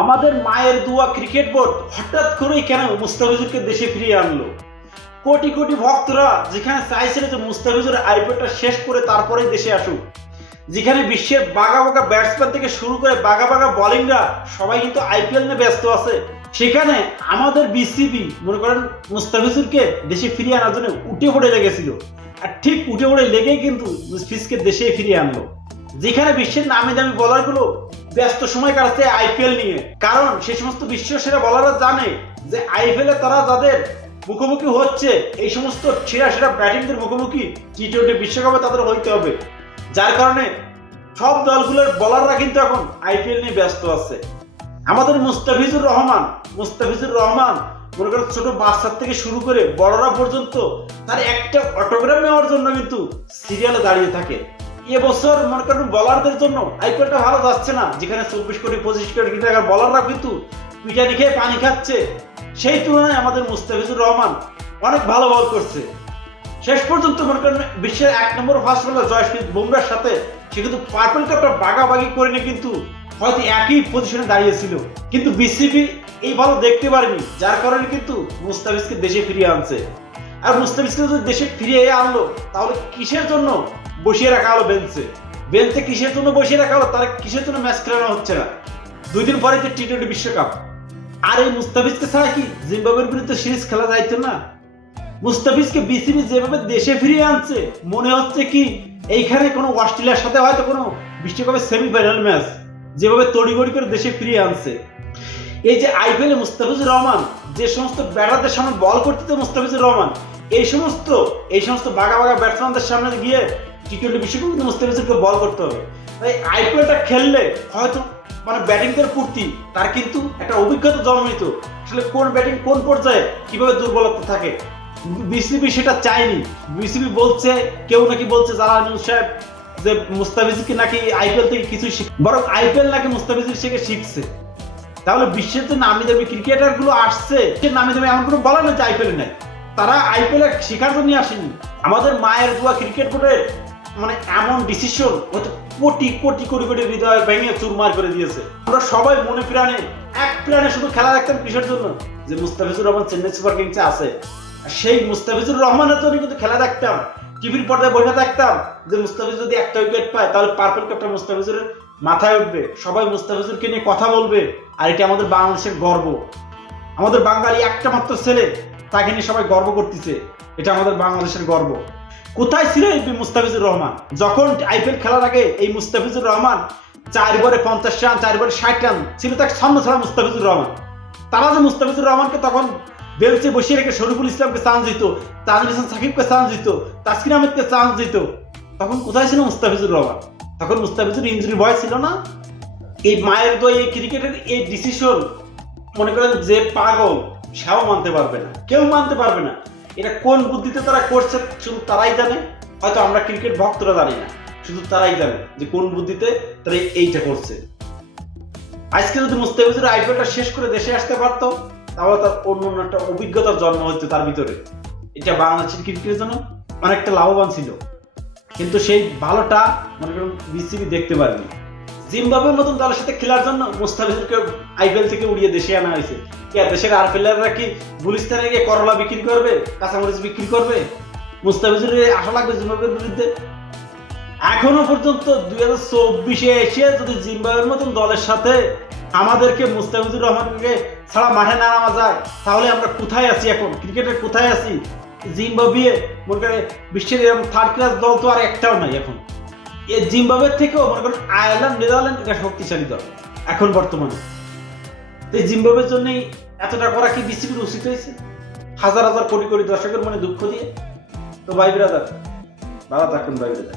আমাদের মায়ের দোয়া ক্রিকেট বোর্ড হঠাৎ করেই কেন মুস্তাফিজুরকে দেশে ফিরিয়ে আনলো? কোটি কোটি ভক্তরা যেখানে চাইছিল যে মুস্তাফিজুর আইপিএলটা শেষ করে তারপরেই দেশে আসুক, যেখানে বিশ্বের বাঘা বাঘা ব্যাটসম্যান থেকে শুরু করে বাঘা বাঘা বোলিংরা সবাই কিন্তু আইপিএল নিয়ে ব্যস্ত আছে, সেখানে আমাদের বিসিবি মনে করেন মুস্তাফিজুরকে দেশে ফিরিয়ে আনার জন্য উঠে পড়ে লেগেছিল। আর ঠিক উঠে পড়ে লেগেই কিন্তু মুস্তাফিজকে দেশে ফিরিয়ে আনলো, যেখানে বিশ্বের নামি দামি বোলারগুলো ব্যস্ত সময় কাটছে আইপিএল নিয়ে। কারণ সে সমস্ত বিশ্ব সেরা বোলাররা জানে যে আইপিএলে তারা যাদের মুখোমুখি হচ্ছে, এই সমস্ত সেরা সেরা ব্যাটিংদের মুখোমুখি টি-20 বিশ্বকাপে তাদের হইতে হবে। যার কারণে সব দলগুলোর বোলাররা কিন্তু এখন আইপিএল নিয়ে ব্যস্ত আছে। আমাদের মুস্তাফিজুর রহমান মনে করেন ছোট বাচ্চার থেকে শুরু করে বড়রা পর্যন্ত তার একটা অটোগ্রাফ নেওয়ার জন্য কিন্তু সিরিয়ালে দাঁড়িয়ে থাকে। এবছর মনে করেন বলারদের জন্য আইপিএলটা ভালো যাচ্ছে না, যেখানে 24 কোটি 25 কোটি টাকার বলাররা কিন্তু পিটানি খেয়ে পানি খাচ্ছে। সেই তুলনায় আমাদের মুস্তাফিজুর রহমান অনেক ভালো বল করছে। শেষ পর্যন্ত মনে করেন বিশ্বের 1 নম্বর ফাস্ট বোলার জয়প্রীত বুমরার সাথে সে কিন্তু পার্পল কাপটা বাগাবাগি করে নিয়ে কিন্তু হয়তো একই পজিশনে দাঁড়িয়েছিল, কিন্তু বিসিবি এই ভালো দেখতে পারেনি, যার কারণে কিন্তু মুস্তাফিজকে দেশে ফিরিয়ে আনছে। আর মুস্তাফিজকে যদি দেশে ফিরিয়ে আনলো তাহলে কিসের জন্য বসিয়ে রাখা হলো বেঞ্চে কিসের জন্য বসিয়ে রাখা হলো, তারা কিসের জন্য ম্যাচ খেলানো হচ্ছে না? 2 দিন পরে যে টি-20 বিশ্বকাপ, আর এই মুস্তাফিজকে ছাড়া কি জিম্বাবুয়ের বিরুদ্ধে সিরিজ খেলা যাইতো না? মুস্তাফিজকে বিসিবি যেভাবে দেশে ফিরিয়ে আনছে, মনে হচ্ছে কি এইখানে কোনো অস্ট্রেলিয়ার সাথে হয়তো কোনো বিশ্বকাপের সেমিফাইনাল ম্যাচ যেভাবে তড়িঘড়ি করে দেশে ফিরিয়ে আনছে। এই যে আইপিএলে মুস্তাফিজুর রহমান যে সমস্ত ব্যাটারদের সামনে বল করতে মুস্তাফিজুর রহমান এই সমস্ত বাঘা বাঘা ব্যাটসম্যানদের সামনে গিয়ে টি-20 বিশ্বকাপে কিন্তু মুস্তাফিজুরকে বল করতে হবে। তাই আইপিএলটা খেললে হয়তো মানে ব্যাটিংদের প্রতি তার কিন্তু একটা অভিজ্ঞতা জন্মিত, আসলে কোন ব্যাটিং কোন পর্যায়ে কিভাবে দুর্বলতা থাকে। বিসিবি সেটা চায়নি। বিসিবি বলছে, কেউ নাকি বলছে জালাল নিউজ সাহেব, যে মুস্তাফিজকে নাকি আইপিএল থেকে কিছুই বরং আইপিএল নাকি মুস্তাফিজের থেকে শিখছে। তাহলে বিশ্বের যে নামি দামি ক্রিকেটার গুলো আসছে, সে নামি দামি এমন কোনো বলা নয় যে আইপিএল নাই, তারা আইপিএল শেখার জন্য আসেনি। আমাদের মায়ের দোয়া ক্রিকেট বোর্ডের মানে এমন ডিসিশন হয়তো কোটি কোটি কোটি কোটি হৃদয় ভেঙে চুরমার করে দিয়েছে। আমরা সবাই মনে প্রাণে এক প্রাণে শুধু খেলা দেখতাম কিসের জন্য, যে মুস্তাফিজুর রহমান চেন্নাই সুপার কিংসে আছে। সেই মুস্তাফিজুর রহমানের জন্য কিন্তু খেলা দেখতাম, টিভির পর্দায় বসে থাকতাম যে মুস্তাফিজ যদি একটা উইকেট পায় তাহলে পার্পল কাপটা মুস্তাফিজুরের মাথায় উঠবে, সবাই মুস্তাফিজুরকে নিয়ে কথা বলবে। আর এটা আমাদের বাংলাদেশের গর্ব, আমাদের বাঙালি একটা মাত্র ছেলে, তাকে নিয়ে সবাই গর্ব করতেছে, এটা আমাদের বাংলাদেশের গর্ব। কোথায় ছিল এই মুস্তাফিজুর রহমান যখন আইপিএল খেলার আগে? এই মুস্তাফিজুর রহমান 4 ওভারে 50 রান, 4 ওভারে 60 রান ছিল তার সামনে ছাড়া মুস্তাফিজুর রহমান। তারা যে মুস্তাফিজুর রহমানকে তখন বেঞ্চে বসিয়ে রেখে শরীফুল ইসলামকে চান্স দিত, তানজিদ হাসান সাকিবকে চান্স দিত, তাসকিন আহমেদকে চান্স দিত, তখন কোথায় ছিল মুস্তাফিজুর রহমান? তখন মুস্তাফিজুর ইনজুরি ভয় ছিল না। এই মায়ের দোয়া এই ক্রিকেটের এই ডিসিশন মনে করেন যে পাগল সেও মানতে পারবে না, কেউ মানতে পারবে না। এটা কোন বুদ্ধিতে তারা করছে শুধু তারাই জানে, হয়তো আমরা ক্রিকেট ভক্তরা জানি না, শুধু তারাই জানে যে কোন বুদ্ধিতে তারা এইটা করছে। আজকে যদি মুস্তাফিজুর আইপিএলটা শেষ করে দেশে আসতে পারতো তাহলে তার অন্য একটা অভিজ্ঞতার জন্ম হচ্ছে তার ভিতরে, এটা বাংলাদেশের ক্রিকেটের জন্য অনেকটা লাভবান ছিল। কিন্তু সেই ভালোটা মনে করুন বিসিবি দেখতে পারেনি। জিম্বাবুয়ের মতন দলের সাথে খেলার জন্য মুস্তাফিজুরকে আইপিএল থেকে উড়িয়ে দেশে আনা হয়েছে। দেশের আর প্লেয়াররা কি গুলিস্তানে গিয়ে করলা বিক্রি করবে, কাঁচামরিচ বিক্রি করবে? মুস্তাফিজুরের আশা লাগবে জিম্বাবুয়ের বিরুদ্ধে? এখনো পর্যন্ত 2024-এ এসে যদি জিম্বাবুয়ের মতন দলের সাথে আমাদেরকে মুস্তাফিজুর রহমানকে ছাড়া মাঠে না নামা যায় তাহলে আমরা কোথায় আছি? এখন ক্রিকেটের কোথায় আছি? জিম্বাবুয়ে মনে করে বিশ্বের এরকম থার্ড ক্লাস দল তো আর একটাও নাই এখন। এই জিম্বাবুয়ের থেকেও মনে করেন আয়ারল্যান্ড, নেদারল্যান্ড এটা শক্তিশালী দল এখন বর্তমানে। এই জিম্বাবুয়ের জন্যই এতটা করা কি বিসিবির উচিত হয়েছে? হাজার হাজার কোটি কোটি দর্শকের মনে দুঃখ দিয়ে? তো ভাই ব্রাদার, ভালো থাকুন ভাই ব্রাদার।